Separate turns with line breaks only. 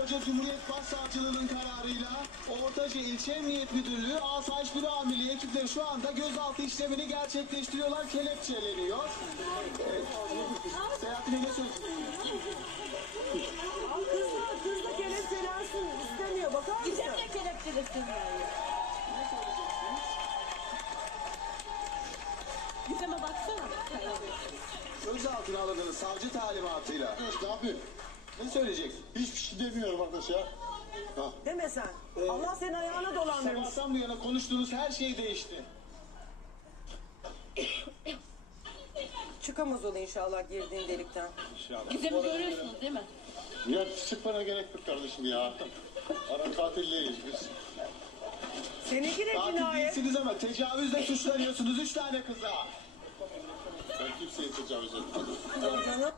Ortaca Cumhuriyet Başsavcılığı'nın kararıyla Ortaca İlçe Emniyet Müdürlüğü Asayiş Büro Amirliği ekipleri şu anda gözaltı işlemini gerçekleştiriyorlar. Kelepçeleniyor. Selahattin'e ne söyleyeceksin?
Kız da kelepçelensin istemiyor. Bakar mısın?
Güzel de kelepçelesin yani.
Ne söyleyeceksiniz?
Güzeme baksana.
Gözaltına alındınız savcı talimatıyla.
Ne yapayım?
Ne söyleyeceksin?
Hiçbir şey demiyorum arkadaş ya. Ha.
Deme sen. Allah senin ayağına dolandırmış.
Sabahtan bu yana konuştuğunuz her şey değişti.
Çıkamaz ol inşallah girdiğin delikten.
İnşallah.
Güzemi görüyorsunuz değil mi?
Ya sıkmana gerek yok kardeşim ya. Ara katilliyiz biz.
Seninki de
Katil
cinayet.
değilsiniz ama tecavüzle suçlanıyorsunuz 3 tane kıza.
Ben kimseye tecavüz etmedim.
Canım.